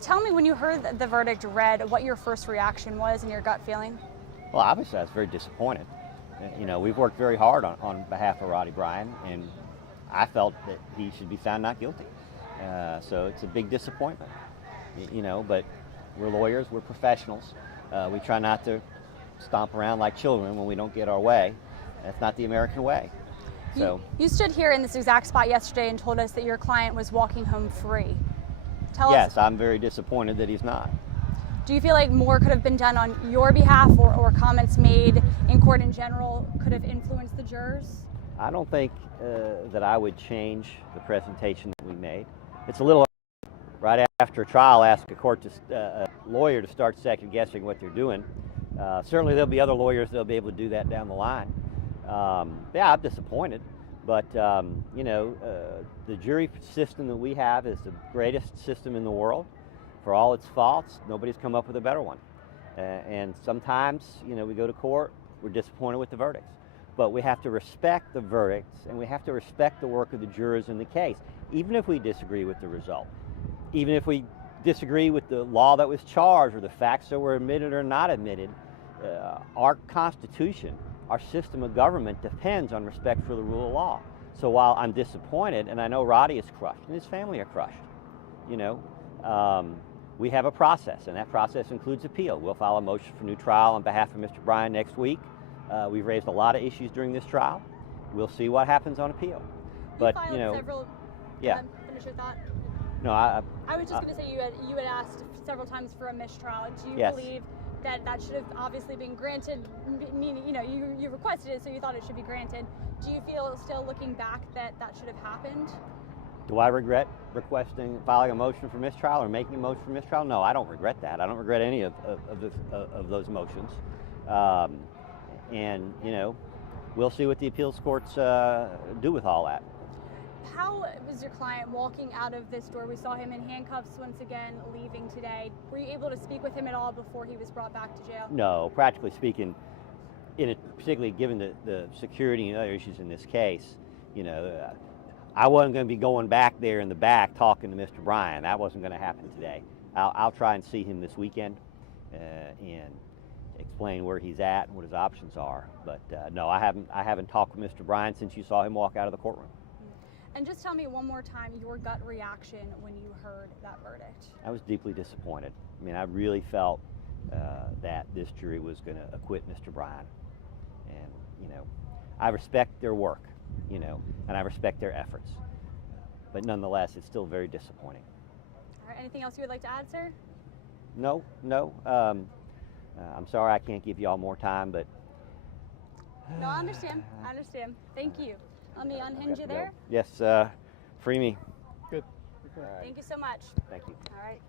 tell me, when you heard the verdict read, what your first reaction was and your gut feeling? Well, obviously I was very disappointed. You know, we've worked very hard on behalf of Roddy Bryan, and I felt that he should be found not guilty. So it's a big disappointment, you know, but we're lawyers, we're professionals. We try not to stomp around like children when we don't get our way. That's not the American way. So you stood here in this exact spot yesterday and told us that your client was walking home free. Tell us. Yes, I'm very disappointed that he's not. Do you feel like more could have been done on your behalf, or comments made in court in general could have influenced the jurors? I don't think that I would change the presentation that we made. It's a little right after a trial, ask a lawyer to start second guessing what they're doing. Certainly there'll be other lawyers that'll be able to do that down the line. Yeah, I'm disappointed, but you know, the jury system that we have is the greatest system in the world. For all its faults, nobody's come up with a better one. And sometimes, you know, we go to court, we're disappointed with the verdicts. But we have to respect the verdicts, and we have to respect the work of the jurors in the case, even if we disagree with the result. Even if we disagree with the law that was charged or the facts that were admitted or not admitted, our Constitution, our system of government depends on respect for the rule of law. So while I'm disappointed, and I know Roddy is crushed and his family are crushed, you know, we have a process, and that process includes appeal. We'll file a motion for new trial on behalf of Mr. Bryan next week. We've raised a lot of issues during this trial. We'll see what happens on appeal. But you know, yeah. Finish your thought. No, I was just going to say you had asked several times for a mistrial. Do you yes. believe that should have obviously been granted? Meaning, you know, you requested it, so you thought it should be granted. Do you feel, still looking back, that should have happened? Do I regret filing a motion for mistrial or making a motion for mistrial? No, I don't regret that. I don't regret any of those motions. And you know, we'll see what the appeals courts do with all that. How was your client walking out of this door? We saw him in handcuffs once again, leaving today. Were you able to speak with him at all before he was brought back to jail? No, practically speaking, particularly given the security and other issues in this case, you know, I wasn't going to be going back there in the back talking to Mr. Bryan. That wasn't going to happen today. I'll try and see him this weekend and explain where he's at and what his options are. But no, I haven't talked with Mr. Bryan since you saw him walk out of the courtroom. And just tell me one more time your gut reaction when you heard that verdict. I was deeply disappointed. I mean, I really felt that this jury was going to acquit Mr. Bryan. And, you know, I respect their work, you know, and I respect their efforts. But nonetheless, it's still very disappointing. All right, anything else you would like to add, sir? No. I'm sorry I can't give you all more time, but... No, I understand. Thank you. Let me unhinge you there. Yes, free me. Good. Thank you so much. Thank you. All right.